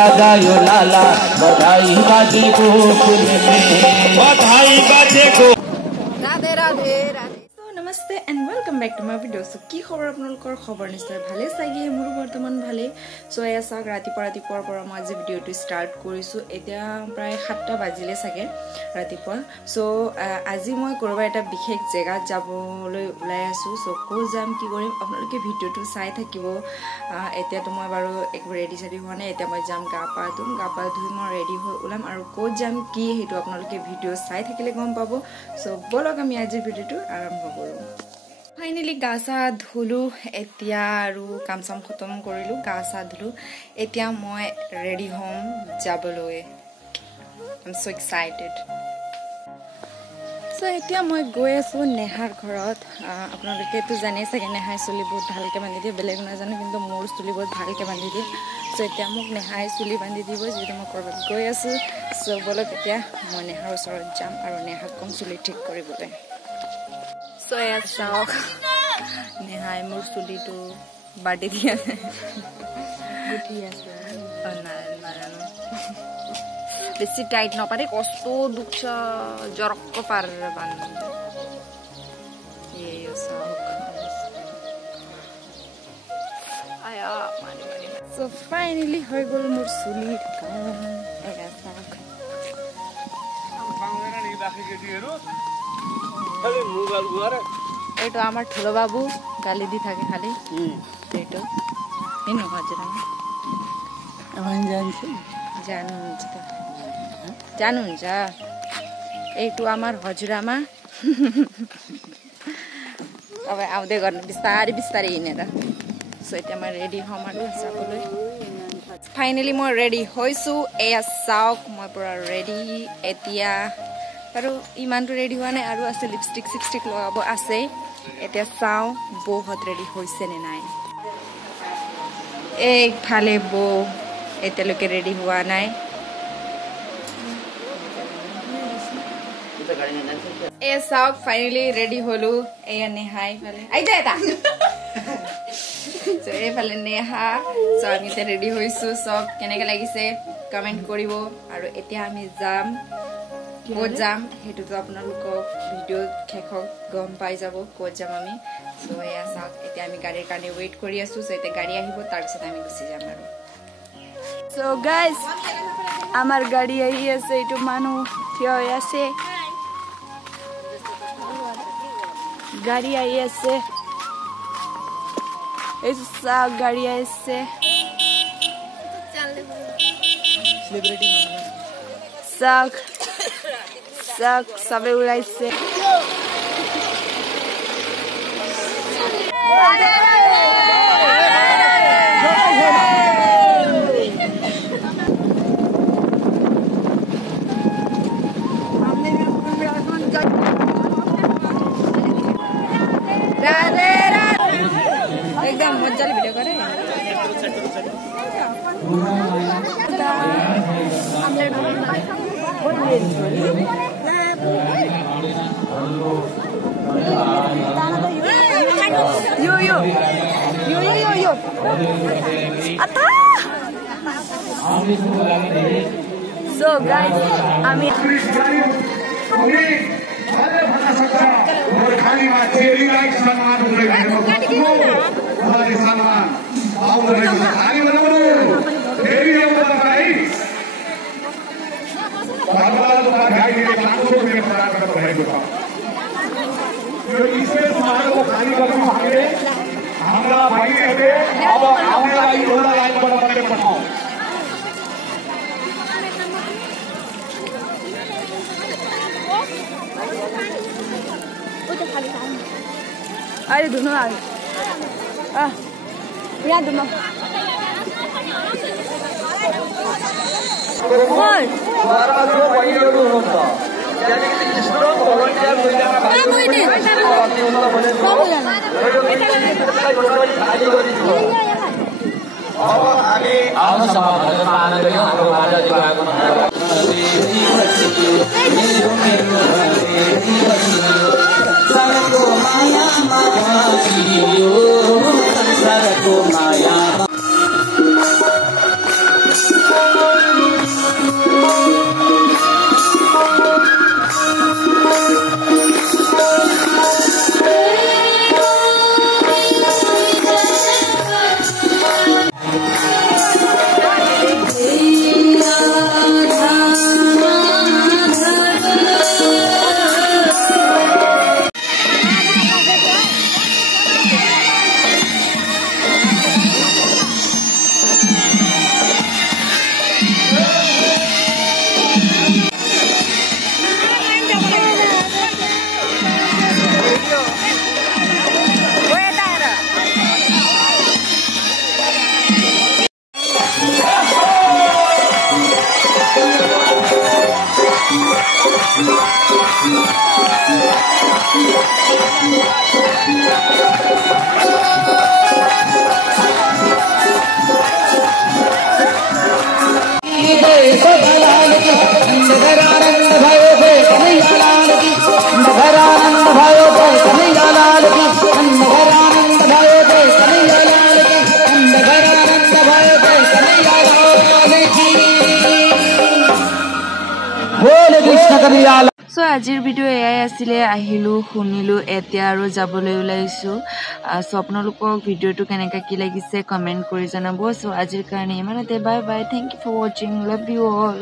लगायो लाला बधाई बाजे गोकुल में बधाई बाजे गो राधे राधे राधे। नमस्ते and welcome back to my video. So की खबर आपनलोকৰ खबर निश्चय ভালে চাগে মোৰ বৰ্তমান ভালে। সো এয়া চাওক ৰাতিপুৱাৰ পৰা মই আজি ভিডিওটো ষ্টাৰ্ট কৰিছো। এতিয়া প্ৰায় 7টা বাজিলে চাগে ৰাতিপুৱা। সো আজি মই কৰবা এটা বিশেষ জেগাত যাবলৈ ওলাই আছো। সো কো যাম কি কৰিম আপোনালোকে ভিডিওটো চাই থাকিব। এতিয়া তো মই বাৰু একবাৰ ৰেডি চেডি হোৱা নাই। এতিয়া মই যাম গা পা ধুই মই ৰেডি হৈ ওলাম আৰু কো যাম কি হেতু আপোনালোকে ভিডিও চাই থাকিলে গম পাব। সো বলক আমি আজি ভিডিওটো আৰম্ভ কৰো। ফাইনালি গা চা ধুলো এতিয়া আৰু কাম চাম খতম কৰিলো গা চা ধুলো এতিয়া মই ৰেডি হ'ম যাবলৈ। I'm so excited. So এতিয়া মই গৈ আছো নেহাৰ ঘৰত। আপোনালোকে তো জানে চাগে নেহাই চুলি বহুত ভালকে বান্ধি দিয়ে বেলেগ নাজানো কিন্তু মোৰ চুলি বহুত ভালকে বান্ধি দিয়ে। সো এতিয়া মোক নেহাই চুলি বান্ধি দিব যেটো মই কৰবাত গৈ আছো। সো বলক এতিয়া মই নেহাৰ ওচৰত যাম আৰু নেহাক কম চুলি ঠিক কৰিবলৈ। So yeah, চাওক নেহাই মোৰ চুলিটো বাটি দিয়া গুঠি আছে নাজানো বেছি টাইট নপাৰে কষ্ট দুখ জৰক পাৰ বান্ধ এই চাওক আয়া মানি সো ফাইনালি হৈ গ'ল মোৰ চুলিৰ কাম। এয়া চাওক এইটো আমার ঠুলো বাবু গালি দি থাকে খালি এইটো ইনো হজরা এখন জানছি জানুन्छ এইটো আমার হজরাमा अब आउँदै गर्नु बिस्तारै बिस्तारै हिँडेर। सो এতিয়া মই ৰেডি হ'ম আৰু যাবলৈ। ফাইনালি মই ৰেডি হৈছো। এয়া চাওক মই পুৰা ৰেডি এতিয়া আৰু ইমানটো ৰেডি হোৱা নাই আৰু আছে লিপষ্টিক লগাব আছে। এতিয়া চাও বহুত ৰেডি হৈছে নে নাই। একফালে বৌ এতিয়ালৈকে ৰেডি হোৱা নাই। এ চাওক ফাইনালি ৰেডি হলো। এয়া নেহাই ফালে আই যায় এটা সো এইফালে নেহা। সো আমি এতিয়া ৰেডি হৈছো। সব কেনেকে লাগিছে কমেন্ট কৰিব আৰু এতিয়া আমি যাম ক'ত যাম হেতুটো আপোনালোকক ভিডিও শেষত গম পাই যাব ক'ত যাম আমি। সো এয়া চাওক এতিয়া আমি গাড়ীৰ কাৰণে ৱেইট কৰি আছো। সো এতিয়া গাড়ী আহিব তাৰপিছত আমি গুচি যাম আৰু। সো গাইস আমার গাড়ি আহি আছে এইটো মানুহ থিয় হৈ আছে গাড়ি আহি আছে এই চাওক গাড়ি আহিছে চাওক চাওক সবে উলাইছে। एकदम मजाले भिडियो गरे यो आता। So guys আমি अरे धुनो यहाँ धुनो Maya सकरिया सो आजिर भिडिओ एयाই आছিলে আহিলো শুনিলো এতিয়া আৰু যাবলৈ ওলাইছো সো আপোনালোকক ভিডিওটো কেনেকা কি লাগিছে কমেন্ট কৰি জনাব সো আজিৰ কাৰণে ইমানতে bye bye thank you for watching love you all